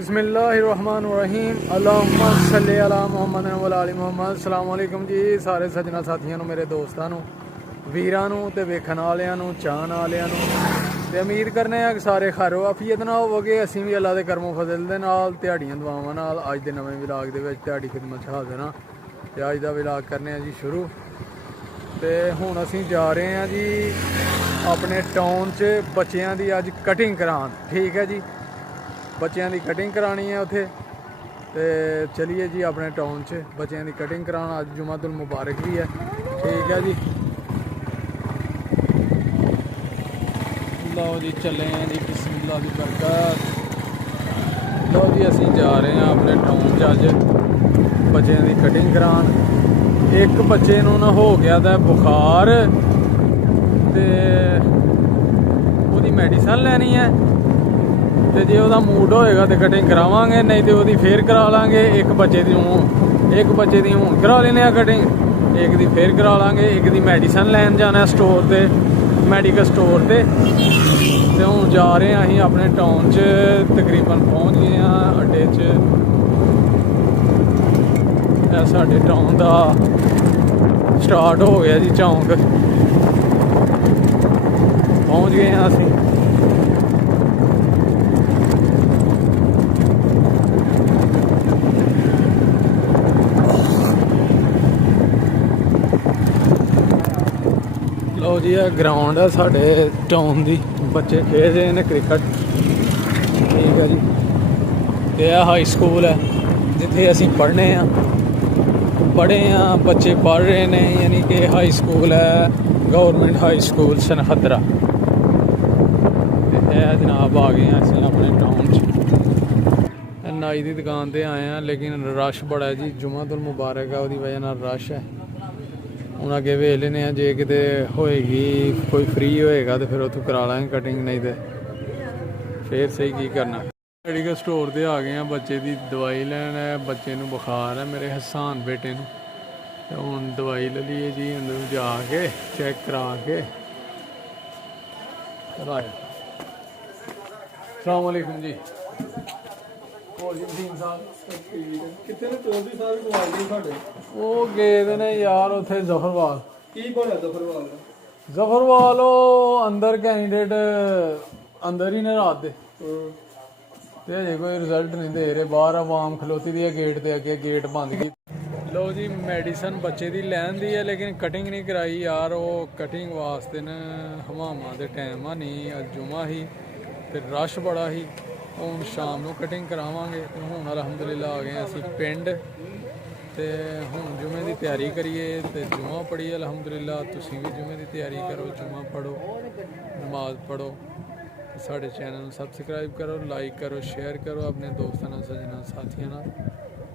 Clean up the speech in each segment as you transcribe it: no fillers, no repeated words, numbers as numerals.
बिस्मिल्लाहिर्रहमानिर्रहीम अल्लाहुम्मा सल्ली अला मुहम्मद व आलि मुहम्मद। अस्सलाम वालेकुम जी सारे सजना साथियों ਨੂੰ मेरे दोस्तों ਨੂੰ ਵੀਰਾਂ ਨੂੰ ਤੇ ਵੇਖਣ ਵਾਲਿਆਂ ਨੂੰ ਚਾਹਣ ਵਾਲਿਆਂ ਨੂੰ ਤੇ ਉਮੀਦ ਕਰਨੇ ਆ ਕਿ ਸਾਰੇ ਖੈਰੋ ਆਫੀਅਤ ਨਾਲ ਹੋਵੋਗੇ। ਅਸੀਂ ਵੀ ਅੱਲਾ ਦੇ ਕਰਮੋ ਫਜ਼ਲ ਦੇ ਨਾਲ ਤੁਹਾਡੀਆਂ ਦੁਆਵਾਂ ਨਾਲ ਅੱਜ ਦੇ ਨਵੇਂ ਵਲੌਗ ਦੇ ਵਿੱਚ ਤੁਹਾਡੀ ਖਿਦਮਤ 'ਚ ਹਾਜ਼ਰ ਹਾਂ ਤੇ ਅੱਜ ਦਾ ਵਲੌਗ ਕਰਨੇ ਆ ਜੀ ਸ਼ੁਰੂ। ਤੇ ਹੁਣ ਅਸੀਂ ਜਾ ਰਹੇ ਹਾਂ ਜੀ ਆਪਣੇ ਟਾਊਨ 'ਚ ਬੱਚਿਆਂ ਦੀ ਅੱਜ ਕਟਿੰਗ ਕਰਾਉਣ। ਠੀਕ ਹੈ ਜੀ, ਬੱਚਿਆਂ ਦੀ ਕਟਿੰਗ ਕਰਾਣੀ है उत्थे तो चलिए जी अपने टाउन च बच्चों की कटिंग कराना। अज जुमातुल मुबारक भी है। ठीक है जी, लो जी चले हैं जी, बिस्मिल्लाह दी बरकत। लो जी असी जा रहे हैं अपने टाउन च अज बच्चों की कटिंग करान। एक बच्चे नूं ना हो गया था बुखार ते ओहदी मेडिसिन लैनी है तो जे वह मूड होएगा तो कटिंग करावांगे, नहीं तो वही फिर करा लाँगे। एक बच्चे की हूँ करा लेने कटिंग, एक दी फिर करा लाँगे। एक दी मेडिसिन लैन जाना स्टोर से, मैडिकल स्टोर से। तो हूँ जा रहे हैं अं अपने टाउन च, तकरीबन पहुँच गए हैं अड्डे च। साढ़े टाउन का स्टार्ट हो गया जी चौंक, पहुँच गए हैं असी। लो जी यह ग्राउंड है साढ़े टाउन की, बच्चे खेल रहे हैं क्रिकेट। ठीक है जी, यह हाई स्कूल है जिथे असी पढ़ने बच्चे पढ़ रहे हैं, यानी कि हाई स्कूल है गवर्नमेंट हाई स्कूल सनखदरा। जनाब आ गए हैं असी अपने टाउन च। नाई की दुकान पर आए हैं लेकिन रश बड़ा है जी, जुमातुल मुबारक है, उसकी वजह नाल रश है। ਹੁਣ ਅੱਗੇ ਵੇਖ ਲੈਂਦੇ ਹਾਂ, ਜੇ ਕਿਤੇ ਹੋਏਗੀ ਕੋਈ ਫ੍ਰੀ ਹੋਏਗਾ तो फिर ਉੱਥੋਂ ਕਰਾ ਲਾਂਗੇ ਕਟਿੰਗ, नहीं तो फिर सही की करना। ਮੈਡੀਕਲ स्टोर ਤੇ आ गए हैं बच्चे की दवाई ਲੈਣ। है बच्चे ਨੂੰ बुखार है मेरे हसान बेटे ਨੂੰ, ਤੇ ਹੁਣ दवाई ले लीए जी। अंदर जाके चेक करा के लाया। अस्सलाम वालेकुम जी। ਉਹ ਗਏ ਨੇ ਯਾਰ ਉੱਥੇ ਜ਼ਫਰਵਾਲ। ਕੀ ਬਣਿਆ ਜ਼ਫਰਵਾਲ ਦਾ? ਜ਼ਫਰਵਾਲ ਉਹ ਅੰਦਰ ਕੈਂਡੀਡੇਟ ਅੰਦਰ ਹੀ ਨੇ ਰਾਤ ਦੇ, ਤੇ ਅਜੇ ਕੋਈ ਰਿਜ਼ਲਟ ਨਹੀਂ ਦੇ ਰਹੇ। ਬਾਹਰ ਆਵਾਮ ਖਲੋਤੀ ਦੀ ਹੈ ਗੇਟ ਦੇ ਅੱਗੇ, ਗੇਟ ਬੰਦ ਕੀ। ਲੋ ਜੀ ਮੈਡੀਸਨ ਬੱਚੇ ਦੀ ਲੈਣ ਦੀ ਹੈ ਲੇਕਿਨ ਕਟਿੰਗ ਨਹੀਂ ਕਰਾਈ ਯਾਰ। ਉਹ ਕਟਿੰਗ ਵਾਸਤੇ ਨਾ ਹਵਾਮਾਂ ਦੇ ਟਾਈਮ ਆ ਨਹੀਂ, ਅੱਜ ਜੁਮਾ ਹੀ ਤੇ ਰਸ਼ ਬੜਾ ਹੀ। ਹੁਣ ਸ਼ਾਮ ਨੂੰ ਕਟਿੰਗ ਕਰਾਵਾਂਗੇ। ਤੇ ਹੁਣ ਅਲਹਮਦੁਲਿਲਾ ਆ ਗਏ ਅਸੀਂ ਪਿੰਡ, ਤੇ ਹੁਣ ਜੁਮੇ ਦੀ ਤਿਆਰੀ ਕਰੀਏ ਤੇ ਜੁਮਾ ਪੜ੍ਹੀਏ ਅਲਹਮਦੁਲਿਲਾ। ਤੁਸੀਂ ਵੀ ਜੁਮੇ ਦੀ ਤਿਆਰੀ ਕਰੋ, ਜੁਮਾ ਪੜ੍ਹੋ, ਨਮਾਜ਼ ਪੜ੍ਹੋ। ਸਾਡੇ ਚੈਨਲ ਨੂੰ ਸਬਸਕ੍ਰਾਈਬ ਕਰੋ, ਲਾਈਕ ਕਰੋ, ਸ਼ੇਅਰ ਕਰੋ ਆਪਣੇ ਦੋਸਤਾਂ ਨਾਲ, ਸੱਜਣਾ ਸਾਥੀਆਂ ਨਾਲ।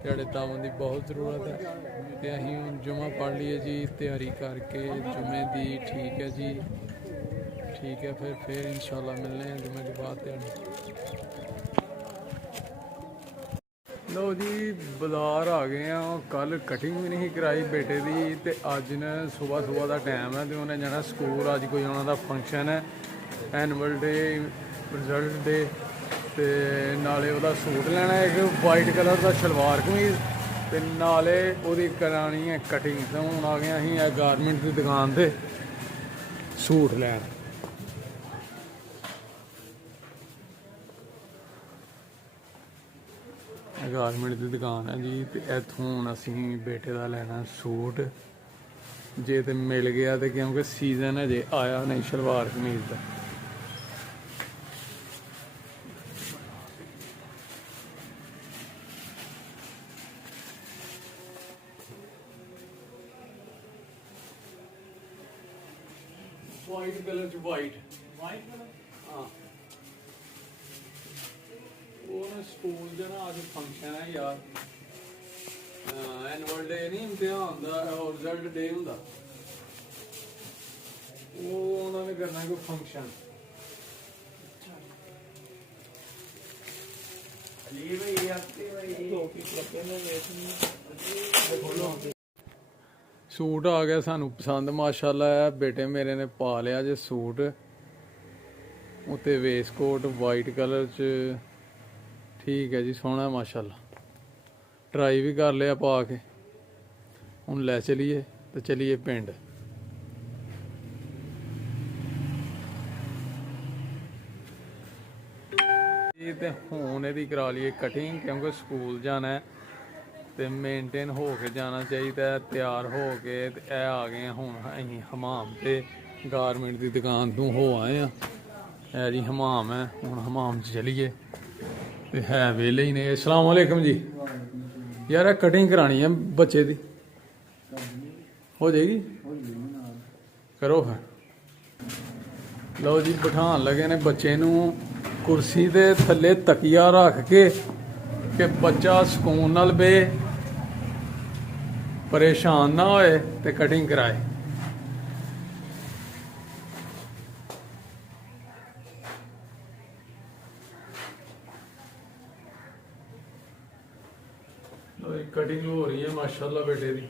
ਤੁਹਾਡੇ ਤਾਵਨ ਦੀ ਬਹੁਤ ਜ਼ਰੂਰਤ ਹੈ। ਤੇ ਅਸੀਂ ਹੁਣ ਜੁਮਾ ਪੜ੍ਹ ਲਈਏ ਜੀ ਤਿਆਰੀ ਕਰਕੇ ਜੁਮੇ ਦੀ। ਠੀਕ ਹੈ ਜੀ, ठीक है, फिर इंशाल्लाह मिलने हैं जुमे के बाद। लो जी बाज़ार आ गए हैं। कल कटिंग भी नहीं कराई बेटे की, तो अज ने सुबह का टाइम है तो उन्हें जाना स्कूल। अज कोई उन्होंने फंक्शन है, एनुअल डे, रिजल्ट डे, तो नाले उसका सूट लेना एक वाइट कलर का शलवार कमीज, तो नाले उसकी करानी है कटिंग। तो हूँ आ गए अं गारमेंट की दुकान से सूट लैन। गारमेंट की दुकान है जी, तो इतों हूँ असी बेटे का लेना सूट। जे तो मिल गया तो क्योंकि सीजन अजे आया नहीं शलवार कमीज का। वाइट कलर च वाइट कलर हाँ। स्कूल च ना अज फंक्शन है यार, एनुअल डे नहीं इम्तिहान का, रिजल्ट डे होंदा। उन्होंने करना कोई फंक्शन। सूट आ गया सानू पसंद माशाल्लाह है। बेटे मेरे ने पा लिया जे सूट, उत्ते वेस्टकोट वाइट कलर च। ठीक है जी, सोहना माशाल्लाह। ट्राई भी कर लिया पा के, हुण लै चलीए तो चलीए पिंड। ते हुण इहदी करा लीए कटिंग, क्योंकि स्कूल जाना है तो मेनटेन हो के जाना चाहिए। तैयार हो के ते आ गए हुण असीं हमाम ते गारमेंट की दुकान तो हो आए हैं। है जी हमाम है, हुण हमाम च चलीए ते है वेले ही ने। अस्सलाम वालेकुम जी। यार कटिंग करानी है बच्चे दी, हो जाएगी? करो फिर। लो जी, बिठान लगे ने बच्चे नूं कुर्सी दे थल्ले तकिया रख के कि बच्चा सुकून नाल बे, परेशान ना होए ते कटिंग कराए। कटिंग हो रही है माशाल्लाह बेटे दी।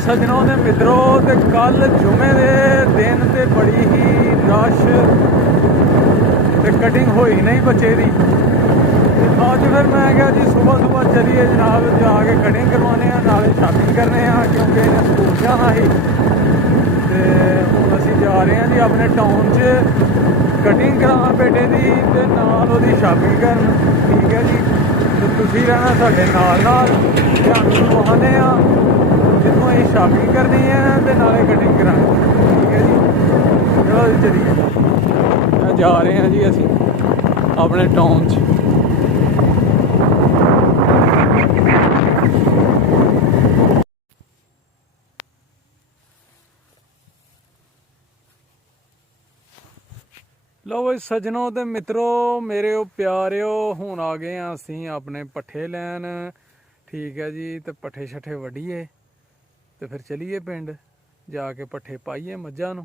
सजनों ने मित्रों, ते कल जुमे दे दिन ते बड़ी ही रश ते कटिंग होई नहीं बच्चे दी। अज फिर मैं क्या जी सुबह सुबह चलिए जनाब जाके कटिंग करवाने नाले शॉपिंग करने, क्योंकि इन्हें स्कूल जाना ही। ते हुण असीं जा रहे हैं जी अपने टाउन च कटिंग करान बेटे दी ते नाल ओहदी शॉपिंग करन। ठीक है जी, तो तुसीं रहना साडे नाल तुहानूं विखाने जितों असीं शॉपिंग करनी है ते नाले कटिंग करानी। ठीक है जी, चलो जी चलिए। जा रहे हैं जी असीं अपने टाउन च। लो भाई सजनों ते मित्रों मेरे प्यारिओ, हुण आ गए हैं असीं अपने पट्ठे लैन। ठीक है जी, तो पट्ठे शट्ठे वड्ढिए तो फिर चलीए पिंड जाके पट्ठे पाइए मज्झां नूं।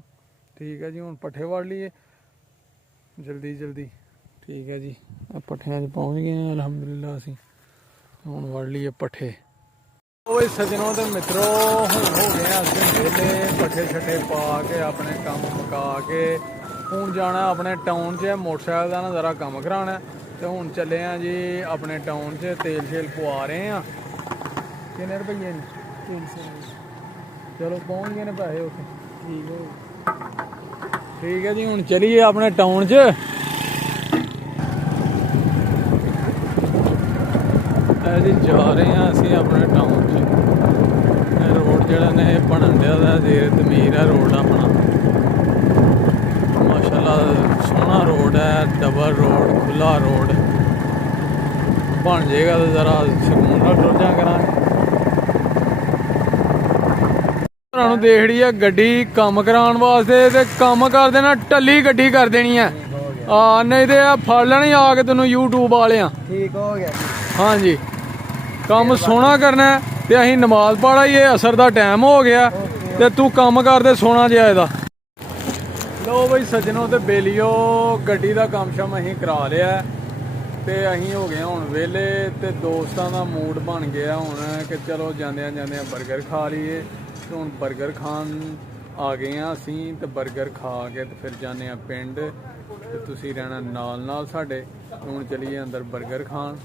ठीक है जी, हुण पट्ठे वड़ लीए जल्दी जल्दी। ठीक है जी, पट्ठियां च पहुँच गए हैं अलहमदुलिल्लाह असीं। हुण वड़ लीए पट्ठे। ओए सजनों ते मित्रों हुण हो गए हैं असीं वेले, पट्ठे शट्ठे पा के अपने कम मुका के हुण जाना अपने टाउन च मोटरसाइकिल का ना ज़रा कम कराना। तो हुण चले हैं जी अपने टाउन च, तेल शेल पवा रहे हैं। किन्ने रुपये ने? 300। चलो पहुँच गए ने पैसे उत्थे। ठीक है। ठीक है जी हुण चलिए अपने टाउन च जी जा रहे हैं असी अपने टाउन च रोड जड़ा ने बनन दिया जेर तमीर है रोड अपना माशाल्लाह सोहना रोड है डबल रोड खुला रोड बन जाएगा तो जरा सकून नाल टुर जा करांगे ਨੂੰ ਦੇਖ ਰਹੀ ਹੈ ਗੱਡੀ ਕੰਮ ਕਰਾਉਣ ਵਾਸਤੇ ਤੇ ਕੰਮ ਕਰਦੇ ਨਾ ਟੱਲੀ ਗੱਡੀ ਕਰ ਦੇਣੀ ਹੈ ਆ ਨਹੀਂ ਤੇ ਆ ਫੜ ਲੈਣੀ ਆ ਕੇ ਤੈਨੂੰ YouTube ਵਾਲਿਆਂ ਠੀਕ ਹੋ ਗਿਆ ਹਾਂਜੀ ਕੰਮ ਸੋਹਣਾ ਕਰਨਾ ਤੇ ਅਸੀਂ ਨਮਾਜ਼ ਪੜ੍ਹਾਈਏ ਅਸਰ ਦਾ ਟਾਈਮ ਹੋ ਗਿਆ ਤੇ ਤੂੰ ਕੰਮ ਕਰਦੇ ਸੋਹਣਾ ਜਿਹਾ ਇਹਦਾ ਲੋ ਬਈ ਸੱਜਣੋ ਤੇ ਬੇਲੀਓ ਗੱਡੀ ਦਾ ਕੰਮ ਸ਼ਮ ਅਸੀਂ ਕਰਾ ਲਿਆ ਤੇ ਅਸੀਂ ਹੋ ਗਏ ਹੁਣ ਵਿਹਲੇ ਤੇ ਦੋਸਤਾਂ ਦਾ ਮੂਡ ਬਣ ਗਿਆ ਹੁਣ ਕਿ ਚਲੋ ਜਾਂਦਿਆਂ ਜਾਂਦਿਆਂ 버ਗਰ ਖਾ ਲਈਏ ਤੇ ਹੁਣ 버ਗਰ ਖਾਣ ਆ ਗਏ ਆ ਅਸੀਂ ਤੇ 버ਗਰ ਖਾ ਕੇ ਤੇ ਫਿਰ ਜਾਂਦੇ ਆ ਪਿੰਡ ਤੇ ਤੁਸੀਂ ਰਹਿਣਾ ਨਾਲ ਨਾਲ ਸਾਡੇ ਹੁਣ ਚਲੀਏ ਅੰਦਰ 버ਗਰ ਖਾਣ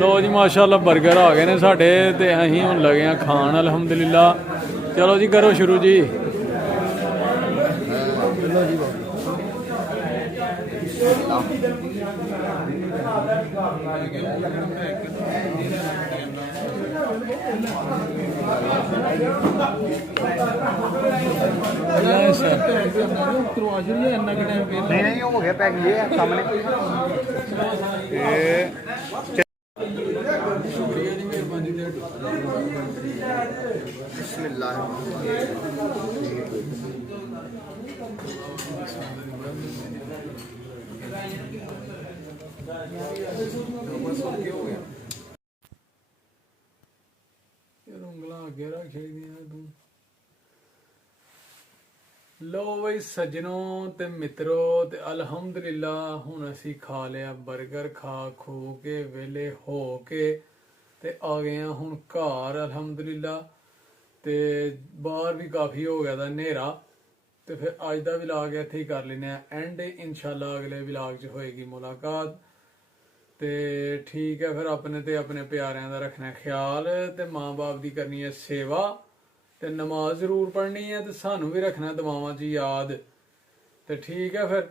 लो जी माशाल्लाह बर्गर आ गए ने साडे ते अहीं हुण लगे आ खान अल्हम्दुलिल्लाह चलो जी करो शुरू जी नहीं हो गया पैक ये है सामने शुक्रिया जी मेहरबानी बिस्मिल्लाह ਉਂਗਲਾਂ ਅੱਗੇ ਰੱਖ ਛੜੀਆਂ ਤੂੰ लो बई सज्जनों ते मित्रों ते अल्हम्दुलिल्लाह हुण असी खा लिया बर्गर खा खू के वेले हो के ते आ गए हैं हुण घर अल्हम्दुलिल्लाह ते बाहर भी काफ़ी हो गया था नेरा ते फिर अज दा विलाग इत्थे ही कर लेने एंड इंशाल्लाह अगले विलाग च होएगी मुलाकात ते ठीक है फिर अपने ते अपने प्यारिਆਂ ਦਾ रखना ख्याल ते माँ बाप दी करनी है सेवा ਤੇ ਨਮਾਜ਼ ਜ਼ਰੂਰ ਪੜ੍ਹਨੀ ਹੈ ਤੇ ਸਾਨੂੰ ਵੀ ਰੱਖਣਾ ਦੁਆਵਾਂ 'ਚ ਯਾਦ ਤੇ ਠੀਕ ਹੈ ਫਿਰ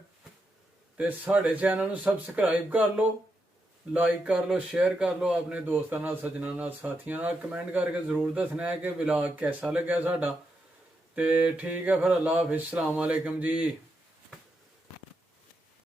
ਤੇ ਸਾਡੇ ਚੈਨਲ ਨੂੰ ਸਬਸਕ੍ਰਾਈਬ ਕਰ ਲਓ ਲਾਈਕ ਕਰ ਲਓ ਸ਼ੇਅਰ ਕਰ ਲਓ ਆਪਣੇ ਦੋਸਤਾਂ ਨਾਲ ਸੱਜਣਾਂ ਨਾਲ ਸਾਥੀਆਂ ਨਾਲ ਕਮੈਂਟ ਕਰਕੇ ਜ਼ਰੂਰ ਦੱਸਣਾ ਹੈ ਕਿ ਵਲੌਗ ਕਿਹਦਾ ਲੱਗਿਆ ਸਾਡਾ ਤੇ ਠੀਕ ਹੈ ਫਿਰ ਅੱਲਾ ਹਾਫਿਜ਼ ਅਸਲਾਮ ਵਾਲੇਕਮ ਜੀ।